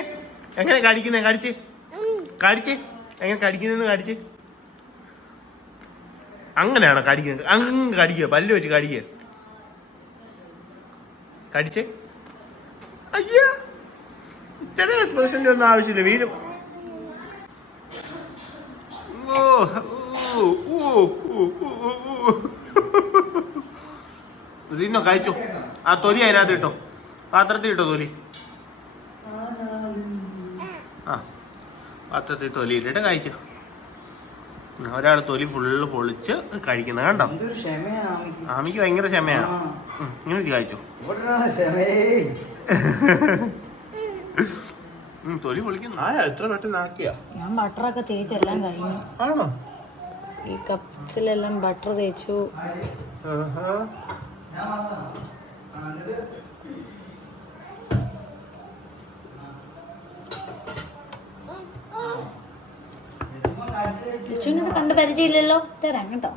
എങ്ങനെ കടിക്കുന്നേ? കടിച്ച് എങ്ങനെ കടിക്കുന്നെന്ന് കടിച്ച്. അങ്ങനെയാണോ കടിക്കുന്നത്? അങ്ങ് കടിക്കുക. പല്ല് വെച്ച് കടിക്കുക. കടിച്ചേ. അയ്യോ ഇത്ര എക്സ്പ്രഷൻ്റെ ഒന്നും ആവശ്യമില്ല. വീരും. തിന്നോ, കഴിച്ചോ. ആ തൊലി അതിനകത്ത് ഇട്ടോ. പാത്രത്തിൽ ഇട്ടോ തൊലി. ആ പാത്രത്തിൽ തൊലി ഇട്ടിട്ട് കഴിച്ചോ. ഒരാൾ തൊലി ഫുള്ള് പൊളിച്ച് കഴിക്കുന്നത് കണ്ടോ. ആമിക്ക് ഭയങ്കര ക്ഷമയാണ്. ഇങ്ങനെ കഴിച്ചോ. തൊലി പൊളിക്കുന്നു. എത്ര പെട്ടെന്ന് ആക്കിയാ. ഞാൻ ബട്ടറൊക്കെ തേച്ചെല്ലാം കഴിഞ്ഞു. ആണോ? ഈ കപ്സിലെല്ലാം ബട്ടർ തേച്ചു. കണ്ട് പരിചയമില്ലല്ലോ. തരാം കേട്ടോ.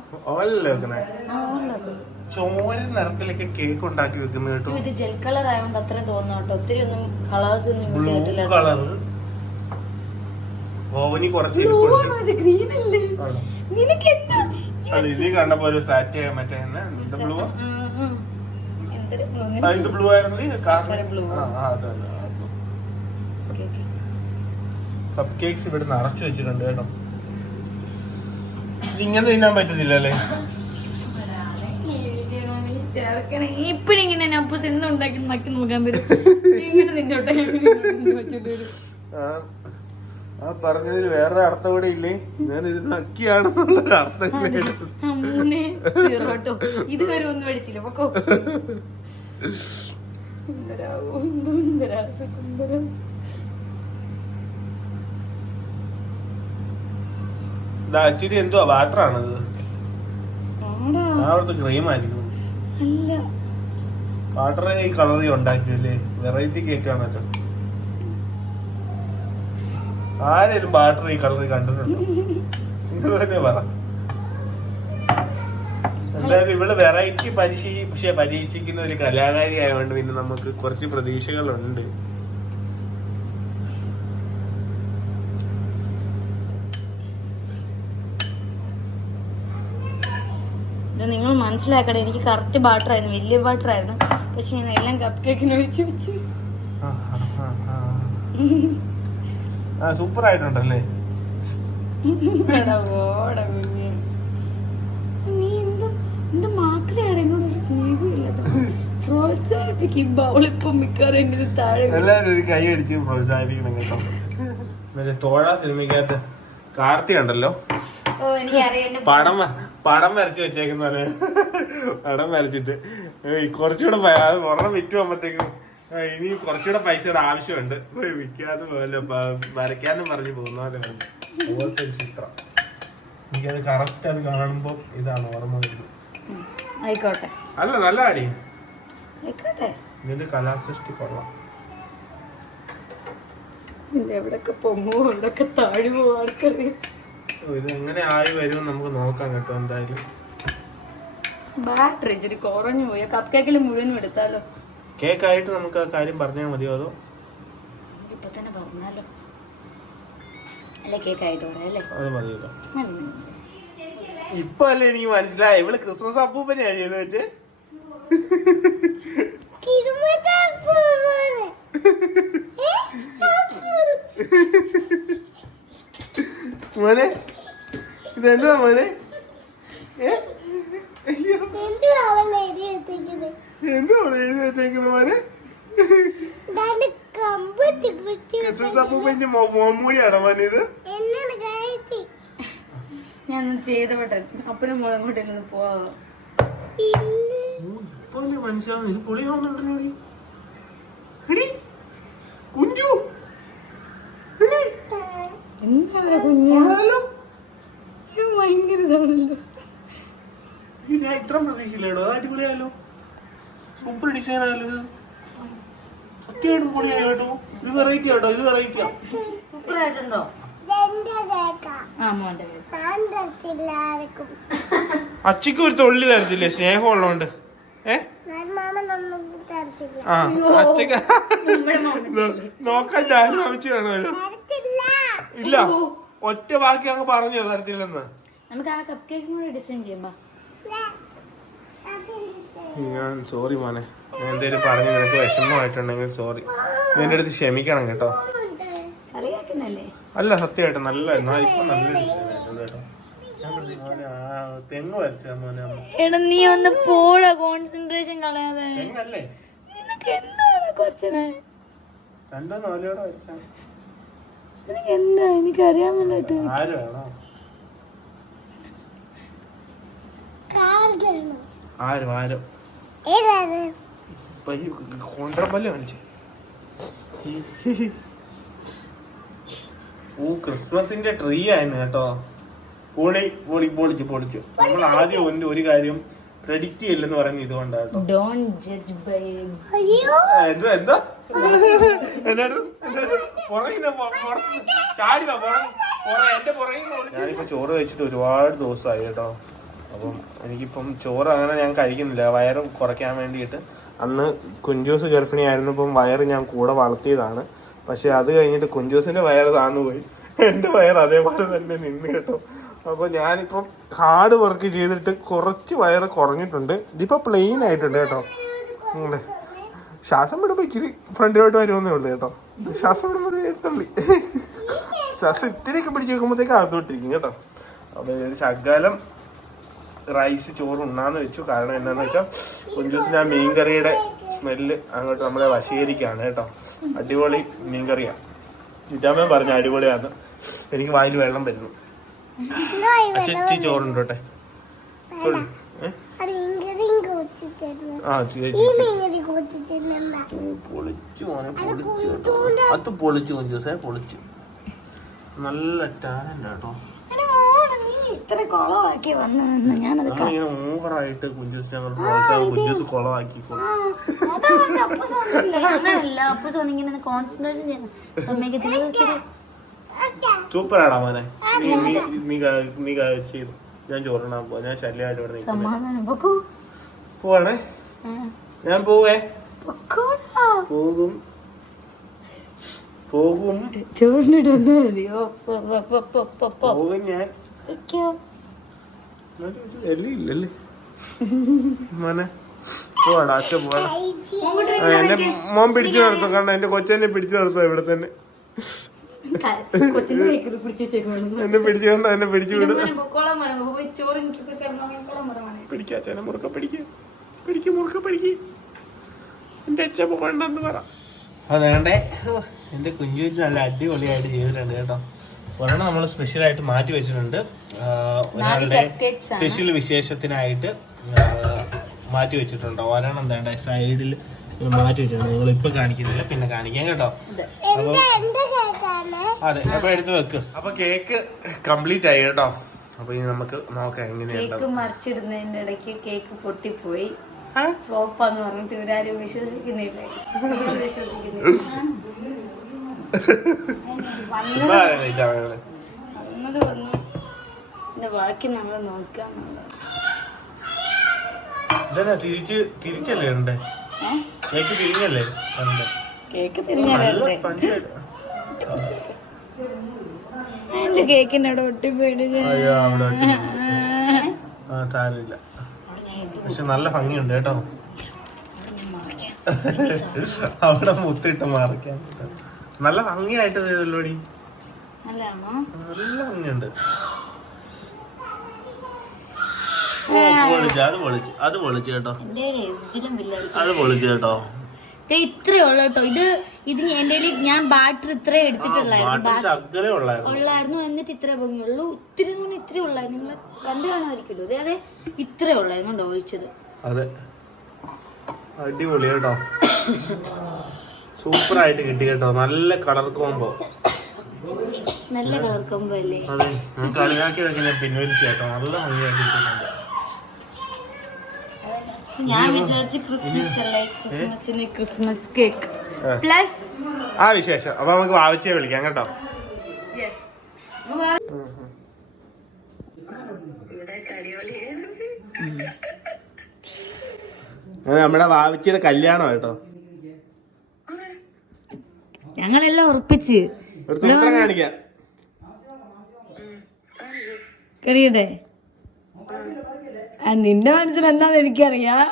ചോര നിറത്തിലൊക്കെ കേക്ക് ഉണ്ടാക്കി വെക്കുന്ന കേട്ടോ. ഇത് ജെൽ കളർ ആയതുകൊണ്ട് അത്രയും തോന്നുന്നു കേട്ടോ. ഒത്തിരി ഒന്നും കളേഴ്സ് ഒന്നും യൂസ് ചെയ്തിട്ടില്ല. ഓവനി കുറച്ച് ഗ്രീൻ അല്ലേ നിനക്ക്? എന്താ ഇത് കണ്ടപ്പോ ഒരു സാറ്റ് മറ്റേ ബ്ലൂ ബ്ലൂ ആയിരുന്നു. കപ്പ് കേക്ക്സ് ഇവിടെ നിറച്ചു വെച്ചിട്ടുണ്ട് കേട്ടോ. ഇങ്ങനെ തിന്നാൻ പറ്റത്തില്ലല്ലേ. ഇപ്പഴിങ്ങനെ അപ്പൂസ് എന്തുണ്ടാക്കി നക്കി നോക്കാൻ പറ്റും. ഇങ്ങനെ നിന്നോട്ടെ ആ പറഞ്ഞതിൽ വേറെ അർത്ഥം ഇവിടെ ഇല്ലേ? ഞാനിത് നക്കിയാണെന്നുള്ള അർത്ഥം ഇതുവരെ ഒന്നും പഠിച്ചില്ല. പൊക്കോ. ഇച്ചിരി എന്തുവാ വാട്ടറാണത്? അവിടുത്തെ ക്രീം ആയിരിക്കും. വാട്ടർ ഈ കളറി ഉണ്ടാക്കിയല്ലേ. വെറൈറ്റി കേക്ക് ആണല്ലോ. ആരേലും വാട്ടർ ഈ കളറി കണ്ടിട്ടുണ്ടോ? നിങ്ങൾ തന്നെ പറ. എന്തായാലും ഇവിടെ വെറൈറ്റി പരീക്ഷിക്കുന്ന ഒരു കലാകാരി ആയതുകൊണ്ട് പിന്നെ നമുക്ക് കുറച്ച് പ്രതീക്ഷകളുണ്ട്. നിങ്ങൾ മനസ്സിലാക്കട്ടെ, എനിക്ക് കറക്റ്റ് ബാറ്റർ ആയിരുന്നു, വലിയ ബാറ്റർ ആയിരുന്നു. പക്ഷെ ഞാൻ എല്ലാം കപ്പ് കേക്കിന് ഒഴിച്ചു വെച്ചു. സൂപ്പർ ആയിട്ടുണ്ടല്ലേ. നീ എന്ത് മാക്രിയാണ് എന്നോട് ഒരു സ്നേഹമില്ല. പ്രോത്സാഹിപ്പിക്കും. ബൗളിപ്പം മിക്കവാറും എങ്ങനെ താഴെ. എല്ലാരും ഒരു കൈ അടിച്ച് പ്രോത്സാഹിപ്പിക്കണം കേട്ടോ. തോഴ സിനിമയ്ക്കകത്ത് കാർത്തി ഉണ്ടല്ലോ, പടം വരച്ച് വെച്ചേക്കുന്ന പടം വരച്ചിട്ട് കുറച്ചുകൂടെ ഒരെണ്ണം വിറ്റ് പോകുമ്പോഴത്തേക്കും ഇനി കുറച്ചുകൂടെ പൈസയുടെ ആവശ്യമുണ്ട്. വിൽക്കാതെ പോലെ വരയ്ക്കാനും പറഞ്ഞു പോകുന്ന പോലെ അതുപോലത്തെ ഒരു ചിത്രം. എനിക്കത് കറക്റ്റ് അത് കാണുമ്പോ ഇതാണ് ഓർമ്മ വരുന്നത്. ആയിക്കോട്ടെ. അല്ല നല്ല അടി. ആയിക്കോട്ടെ. ഇതിന്റെ കലാസൃഷ്ടി കൊള്ളാം. എവിടൊക്കെ പൊങ്ങോ എവിടൊക്കെ താഴുമോ ആർക്കറിയാം. ഇത് എങ്ങനെ ആയി വരും നമുക്ക് നോക്കാം കേട്ടോ. എന്തായാലും ബാറ്ററി ഇച്ചിരി കുറഞ്ഞു പോയി. കപ്പ് കേക്കിൽ മുഴുവനും എടുത്താലോ? കേക്കായിട്ട് നമുക്ക് ആ കാര്യം പറഞ്ഞാൽ മതിയോ അതോ ഇപ്പൊ തന്നെ പറഞ്ഞാലോ? അല്ലെ കേക്കായിട്ട് പറയാല്ലേ? അത് മതിയല്ലോ. ഇപ്പൊ അല്ലേ എനിക്ക് മനസ്സിലായി ഇവള് ക്രിസ്മസ് അപ്പൂപ്പനെയാ ചെയ്ത് വെച്ച്. മോനെ ഇതെന്താ മോനെ? എന്തോ എഴുതി വെച്ചേക്കുന്നത് മോനെ? ക്രിസ്മസ് അപ്പൂപ്പന്റെ മോമൂടിയാണോ മോനെ ഇത്? ഞാൻ ചെയ്തോട്ടെ. അപ്പനും മോളും അങ്ങോട്ടൊന്ന് പോവാ. മനസ്സിലാവുന്നു. ഇത് പൊളിയാവുന്നുണ്ടല്ലോ. കുഞ്ചു എന്താ കൊള്ളാലോ. ഭയങ്കര ഇതാണല്ലോ. ഞാൻ ഇത്ര പ്രതീക്ഷയില്ലേടോ. അത് അടിപൊളിയായാലോ, സൂപ്പർ ഡിസൈൻ ആയാലോ. ഇത് സത്യമായിട്ടും പൊളിയായി കേട്ടോ. ഇത് വെറൈറ്റി ആട്ടോ, ഇത് വെറൈറ്റിയാ. സൂപ്പർ ആയിട്ടുണ്ടോ? ആ മോന്റെ അച്ചിക്ക് ഒരു തൊള്ളി തരത്തില്ലേ സ്നേഹം ഉള്ളതുകൊണ്ട്? ആ അച്ചക്ക് നോക്കാൻ ഞാൻ അമ്മച്ചി വേണമല്ലോ. ഇല്ല, ഒറ്റ ബാക്കി അങ്ങ് പറഞ്ഞു തരത്തില്ലെന്ന്. നമുക്ക് ആ കപ്പ് കേക്കും കൂടെ ഡിസൈൻ ചെയ്യുമ്പോ. ഞാൻ സോറി മോനെ, ഞാൻ എന്തേലും പറഞ്ഞു നിനക്ക് വിഷമമായിട്ടുണ്ടെങ്കിൽ സോറി. നിന്റെ അടുത്ത് ക്ഷമിക്കണം കേട്ടോ. കളിയാക്കുന്നല്ലേ? അല്ല, സത്യമായിട്ട് നല്ല ഇപ്പൊ നല്ല കേട്ടോ. തെങ്ങ് വരച്ച മോനെ. എടാ നീ ഒന്ന് പോടാ, കോൺസെൻട്രേഷൻ കളയാതെ. തെങ്ങല്ലേ? നിനക്ക് എന്താണ് കൊച്ചനെ? രണ്ടോ നാലോടെ വരച്ച നിനക്ക് എന്താ? എനിക്കറിയാൻ വേണ്ടിട്ട്. ആര് വേണോ? ആരും ആരും കൊണ്ടപ്പല്ലേ കാണിച്ചേ. ക്രിസ്മസിന്റെ ട്രീ ആയിരുന്നു കേട്ടോ. പൊളിച്ചു. നമ്മൾ ആദ്യം ഒരു കാര്യം പ്രെഡിക്റ്റ് ചെയ്യില്ലെന്ന് പറയുന്നത് ഇതുകൊണ്ടാ കേട്ടോ. എന്താ ഞാനിപ്പോ ചോറ് കഴിച്ചിട്ട് ഒരുപാട് ദിവസമായി കേട്ടോ. അപ്പം എനിക്കിപ്പം ചോറ് അങ്ങനെ ഞാൻ കഴിക്കുന്നില്ല, വയറ് കുറയ്ക്കാൻ വേണ്ടിയിട്ട്. അന്ന് കുഞ്ചൂസ് ഗർഭിണി ആയിരുന്നപ്പം വയറ് ഞാൻ കൂടെ വളർത്തിയതാണ്. പക്ഷെ അത് കഴിഞ്ഞിട്ട് കുഞ്ചൂസിന്റെ വയറ് താന്നു പോയി, എന്റെ വയറ് അതേപോലെ തന്നെ നിന്ന് കേട്ടോ. അപ്പൊ ഞാനിപ്പം ഹാർഡ് വർക്ക് ചെയ്തിട്ട് കുറച്ച് വയറ് കുറഞ്ഞിട്ടുണ്ട്. ഇതിപ്പോ പ്ലെയിൻ ആയിട്ടുണ്ട് കേട്ടോ. ശ്വാസം വിടുമ്പോ ഇച്ചിരി ഫ്രണ്ടിലോട്ട് വരുമെന്നേ ഉള്ളു കേട്ടോ. ശ്വാസം വിടുമ്പോ തുള്ളി, ശ്വാസം ഇത്തിരിയൊക്കെ പിടിച്ച് വെക്കുമ്പോഴത്തേക്ക് അകത്തോട്ടിരിക്കും കേട്ടോ. അപ്പൊ ഒരു ശകലം റൈസ് ചോറ് ഉണ്ണാന്ന് വെച്ചു. കാരണം എന്താന്ന് വെച്ചാൽ കുഞ്ചൂസിന് ആ മീൻകറിയുടെ സ്മെല്ല് അങ്ങോട്ട് നമ്മളെ വശീകരിക്കുകയാണ് കേട്ടോ. അടിപൊളി മീൻകറിയാണ്. ചിറ്റാമ്മ പറഞ്ഞ അടിപൊളിയാണ്. എനിക്ക് വായിൽ വെള്ളം വരുന്നു. അച്ഛി ചോറുണ്ടോട്ടെ. പൊളിച്ചു മോനെ, പൊളിച്ചു കേട്ടോ. അത് പൊളിച്ചു കുഞ്ചൂസേ, പൊളിച്ചു. നല്ല ടാലന്റ് കേട്ടോ. ഇത്ര കൊളവാക്കി വന്നു ഞാനത് ഓവറായിട്ട് കുഞ്ചൂസ് കുഞ്ചൂസ് കൊളവാക്കി. അങ്ങനല്ല, അപ്പൂസ് ഇങ്ങനെ കോൺസെൻട്രേഷൻ ചെയ്യണം. സൂപ്പറാടാ മോനെ, നീ ചെയ്തു. ഞാൻ ചോറിനാൻ പോവാ. ഞാൻ ശല്യമായിട്ട് ഇവിടെ പോവാണേ. ഞാൻ പോവേ. പോകും ചോറിനിട്ടൊന്നു മതിയോ? പോകും ഞാൻ. ഇല്ലല്ലേ മോനെ, പോവാടാ. അച്ഛൻ പോവാടാ. എന്നെ മോൻ പിടിച്ചു നിർത്തും. കാരണം എന്റെ കൊച്ചെന്നെ പിടിച്ചു നിർത്തും ഇവിടെ തന്നെ. എന്നെ പിടിച്ചു കണ്ട എന്നെ പിടിച്ചു വിടും. പിടിക്കാച്ചനെ മുറുക്ക പിടിക്ക് എന്റെ അച്ഛൻ പോകണ്ടെന്ന് പറ. അതേണ്ടേ എന്റെ കുഞ്ചുവിച്ച് നല്ല അടിപൊളിയായിട്ട് ചെയ്തിട്ടുണ്ട് കേട്ടോ. ഒരെണ്ണം നമ്മൾ സ്പെഷ്യലായിട്ട് മാറ്റി വെച്ചിട്ടുണ്ട്. ഒരാളുടെ സ്പെഷ്യൽ വിശേഷത്തിനായിട്ട് മാറ്റി വെച്ചിട്ടുണ്ട്. ഒരെണ്ണം എന്താ സൈഡിൽ മാറ്റി വെച്ചിട്ടുണ്ട്. നിങ്ങൾ ഇപ്പൊ കാണിക്കുന്നില്ല, പിന്നെ കാണിക്കാം കേട്ടോ. അതെ, അപ്പൊ എടുത്ത് വെക്ക്. അപ്പൊ കേക്ക് കംപ്ലീറ്റ് ആയി കേട്ടോ. അപ്പൊ ഇനി നമുക്ക് നോക്കാം എങ്ങനെയുണ്ട്. മറിച്ചിടുന്നതിന്റെ ഇടയ്ക്ക് കേക്ക് പൊട്ടിപ്പോയി. ഫ്ലോപ്പാന്ന് പറഞ്ഞിട്ട് ഇവരാരും വിശ്വസിക്കുന്നില്ല. ബാക്കി നമ്മൾ നോക്കാന്നുള്ളത്. തിരിച്ചല്ലേ ഉണ്ട് കേക്ക്, തിരിഞ്ഞല്ലേ കേക്ക് തിരിഞ്ഞല്ലേ? എന്റെ കേക്കിന്റെ അവിടെ ഒട്ടിപ്പോയിട്ട് സാരമില്ല. പക്ഷെ നല്ല ഭംഗിയുണ്ട് കേട്ടോ. അവിടെ മുത്തിട്ട് മറിക്കാൻ നല്ല ഭംഗിയായിട്ട് ചെയ്തല്ലോടി. നല്ല ഭംഗിയുണ്ട്. അത് പൊളിച്ചു കേട്ടോ. അത് പൊളിച്ചു കേട്ടോ. ഇത്രേ ഉള്ളു കേട്ടോ. ഇത് എന്റെ ഞാൻ ബാറ്റർ ഇത്രേ എടുത്തിട്ടുള്ളായിരുന്നു. എന്നിട്ട് ഇത്രേ ഭംഗിയുള്ളൂ. ഇത്രേ ഉള്ളായിരുന്നു. നിങ്ങൾ കണ്ടു കാണുമായിരിക്കുമല്ലോ. അതെ ഇത്രേ ഉള്ളായിരുന്നു ഒഴിച്ചത്. അതെ, അടിപൊളി കേട്ടോ. സൂപ്പർ ആയിട്ട് കിട്ടി കേട്ടോ. നല്ല കളർ കോംബോ. നല്ല കളർ കൊമ്പോ അല്ലേ? അതെ, ഞാൻ കളിയാക്കിയതൊക്കെ ഞാൻ പിൻവലിച്ചേട്ടോ. നല്ല ഭംഗിയാക്കിയിട്ടുണ്ട്. ഞാൻ വിചാരിച്ചു ക്രിസ്മസ് അല്ലേ, ക്രിസ്മസിന് ക്രിസ്മസ് കേക്ക് പ്ലസ് ആ വിശേഷം. അപ്പൊ നമുക്ക് വാവിച്ചേ വിളിക്കാം കേട്ടോ. നമ്മുടെ വാവിച്ചിയുടെ കല്യാണം കേട്ടോ. ഞങ്ങളെല്ലാം ഉറപ്പിച്ച് ഒരു സൂത്രം കാണിക്കാം. കഴിയട്ടെ. നിന്റെ മനസ്സിൽ എന്താന്ന് എനിക്കറിയാം.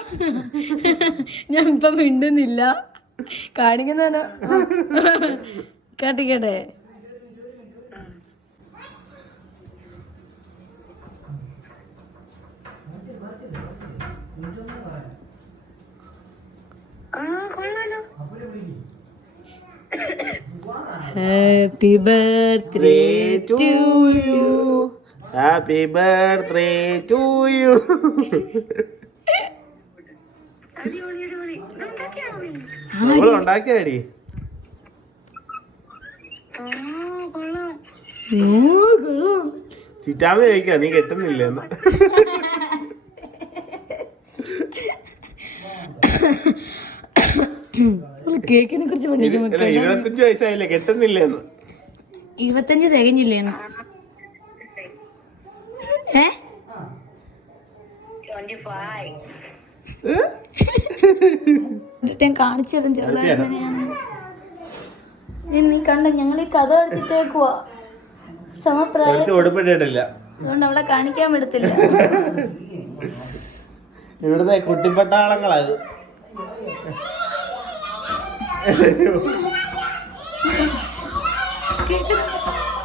ഞാൻ ഇപ്പൊ മിണ്ടുന്നില്ല. കാണിക്കുന്നോ കാട്ടിക്കട്ടെ. Happy birthday to you. Happy birthday to you. നമ്മൾ ഉണ്ടാക്കിയാടി. ചിറ്റാമ ചോദിക്കാ നീ കെട്ടുന്നില്ലെന്ന്. കേക്കിനെ കുറിച്ച് 25 വയസ്സായില്ലേ, കെട്ടുന്നില്ലെന്ന്. 25 തികഞ്ഞില്ലേന്ന്. കാണിച്ചു തരും ചെറുതാണ്. നീ കണ്ട ഞങ്ങൾ ഈ കഥ അടിച്ചിട്ടേക്കുവാ. സമപ്രായം ഉടുപ്പിട്ടിട്ടില്ല, അതുകൊണ്ട് അവളെ കാണിക്കാൻ പറ്റത്തില്ല. ഇവിടുത്തെ കുട്ടിപ്പട്ടാളങ്ങളത്.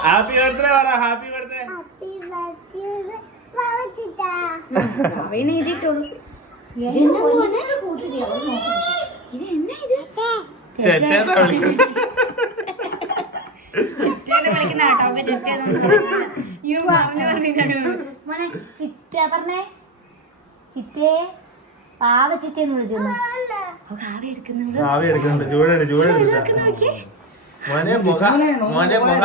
ഹാപ്പി ബർത്ത്ഡേ പറ. Happy birthday. ചിറ്റ പറഞ്ഞേ, ചിറ്റേ പാവ ചിറ്റേന്ന് വിളിച്ചു. ആവി എടുക്കുന്നുണ്ട്. ചൂടെടു ചൂടെടുത്ത മോനെ മുഖ മോനെ മുഖ.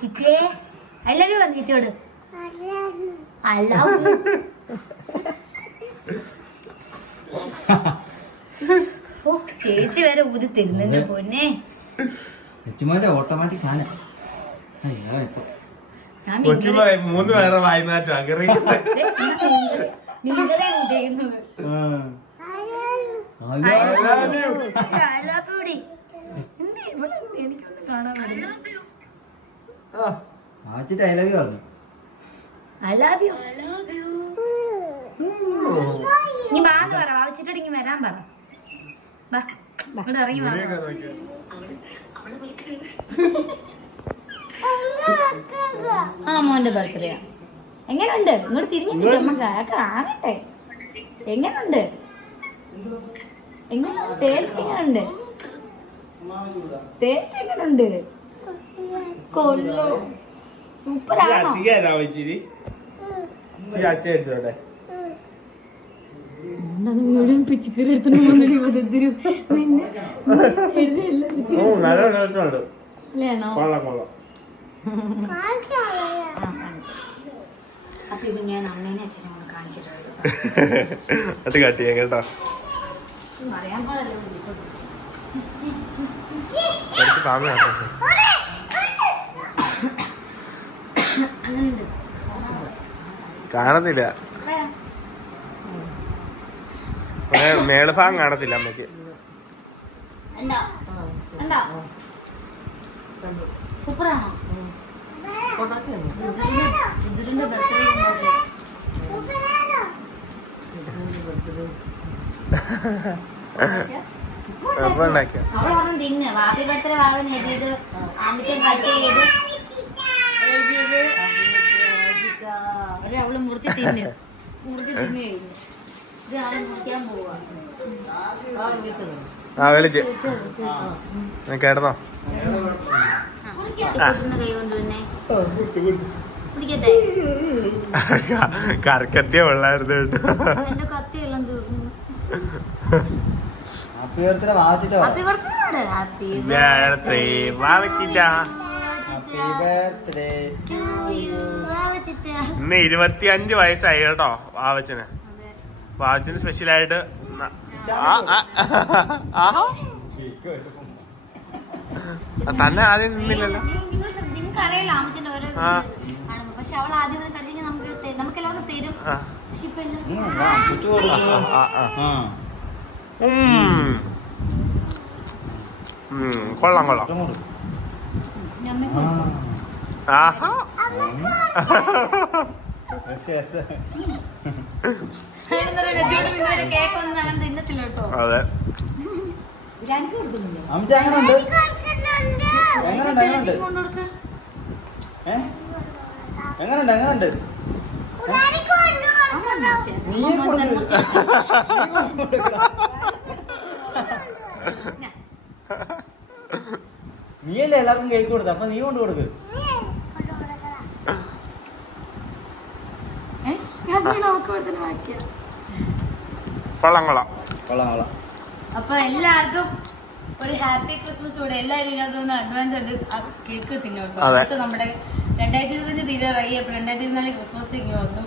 ചിറ്റേ ഐ ലവ് യു പറഞ്ഞു ചിറ്റോട്. I love you. ചേച്ചി വരെ ഊതി തരുന്നുണ്ട് പൊന്നെ. ഓട്ടോമാറ്റിക് സാധനം. ഞാൻ കൊച്ചുമായി 3 പേരെ വായിനാറ്റം അകറി. മീൻകറിയാ ഊതിയേക്കുന്നത്. എനിക്കൊന്നും കാണാൻ പറ്റില്ല. ഐ ലവ് യു പറഞ്ഞു. I love you. നീ ബാന്ന് പറ, വാവിച്ചിട്ട് ഇങ്ങ് വരാൻ പറ. ബാ ഇവിടെ ഇറങ്ങി വാ. ആ മോന്റെ ബർത്ത്ഡേ എങ്ങനെയുണ്ട്? ഇങ്ങോട്ട് തിരിഞ്ഞിട്ട് നമുക്ക് കാണട്ടെ. എങ്ങനെയുണ്ട്? എങ്ങനെയുണ്ട്? ടേസ്റ്റ് എങ്ങനെയുണ്ട്? ടേസ്റ്റ് എങ്ങനെയുണ്ട്? കൊല്ലോ സൂപ്പറാണോ? പിച്ചിക്കറി എടുത്തിട്ട് അപ്പൊ ഇത് ഞാൻ അമ്മേനെ അച്ഛനെ കൊണ്ട് കാണിക്കട്ടെ. കട്ടിയാ കേട്ടോ. പറയാൻ പാടല്ലോ. അങ്ങനെയുണ്ട്. കാണുന്നില്ല, മേളുഭാഗം കാണത്തില്ല അമ്മയ്ക്ക്. സൂപ്പറാണോ? ഇതിന്റെ ബർത്ത്ഡേ അവളൊന്നും തിന്ന്. ഹാപ്പി ബർത്ത്ഡേ വാവൻ എഴുതിയത് അമ്മയ്ക്കും കട്ട് ചെയ്ത് അവള് മുറിച്ച് തിന്നു കഴിഞ്ഞു. ഇത് അവള് മുറിക്കാൻ പോവാ. വിളിച്ച് കേട്ടന്നോ? കൈ കൊണ്ട് തന്നെ കുടിക്കട്ടെ. കറക്കത്തിയ വെള്ളായിരുന്നു കേട്ടോ. എന്റെ കത്തിയെല്ലാം തീർന്നു. ഹാപ്പി ബർത്ത്ഡേ വാവച്ചിട്ടോ. Happy birthday. ഹാപ്പി ബർത്ത്ഡേ വാവച്ചിട്ട. ഹാപ്പി ബർത്ത്ഡേ ടു യു വാവച്ചിട്ട. ഇന്ന് 25 വയസ്സായി കേട്ടോ വാവച്ചന്. വാവച്ചന് സ്പെഷ്യലായിട്ട് തന്നെ ആദ്യം നിന്നില്ലല്ലോ. നിങ്ങൾക്ക് അറിയാലോ അമ്മച്ചന്റെ ഓരോ ആണ്. പക്ഷെ അവൾ ആദ്യം കഴിച്ചു നമുക്ക് എല്ലാവർക്കും തരും. പക്ഷെ ഇപ്പൊ ചുറ്റു കൊടുത്തു. കൊള്ളാം കൊള്ളാം. ആഹാ കേക്ക് ഒന്നും അങ്ങനെ തിന്നത്തില്ല കേട്ടോ. അതെ അമ്മച്ച എങ്ങനുണ്ട്? എങ്ങനുണ്ട്? എങ്ങനുണ്ട്? എങ്ങനുണ്ട്? എങ്ങനുണ്ട്? നീ കൊടുക്ക്. നീയല്ലേ എല്ലാവർക്കും കേക്ക് കൊടുത്ത, അപ്പൊ നീ കൊണ്ട് കൊടുക്ക്. കൊള്ളാം കൊള്ളാം. കൊള്ളാം കൊള്ളാം. അപ്പൊ എല്ലാവർക്കും ഒരു ഹാപ്പി ക്രിസ്മസ് കൂടെ. എല്ലാവരും ഇതിനകത്ത് അഡ്വാൻസ് ഉണ്ട് കേക്ക് തിന്നോട്ടോ. അടുത്ത് നമ്മുടെ 2025 തീരാറായി. അപ്പൊ 2024 ക്രിസ്മസ് വന്നു.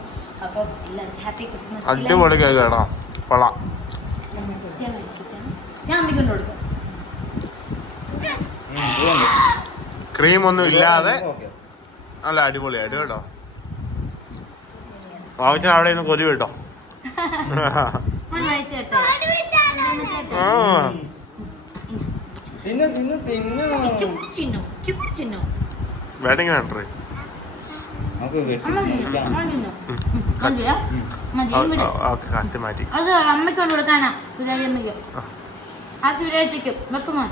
അപ്പൊ എല്ലാവർക്കും ഹാപ്പി ക്രിസ്മസ്. അടിപൊളി കേക്ക് കേട്ടോ. കൊള്ളാം. ഞാൻ അമ്മയ്ക്ക് കൊണ്ട് കൊടുക്കും. ക്രീം ഒന്നും ഇല്ലാതെ നല്ല അടിപൊളിയായിട്ട് കേട്ടോ. വാവച്ചൻ അവിടെ നിന്ന് കൊതി കേട്ടോ. തിന്നു തിന്നു തിന്നു. വേണമെങ്കിൽ വേണ്ടേ കത്തി മാറ്റി. അത് അമ്മയ്ക്ക് കൊണ്ട് കൊടുക്കാനാ. സുരാജ് അമ്മയ്ക്ക്. ആ സുരാജിക്ക് വെക്കുമോ?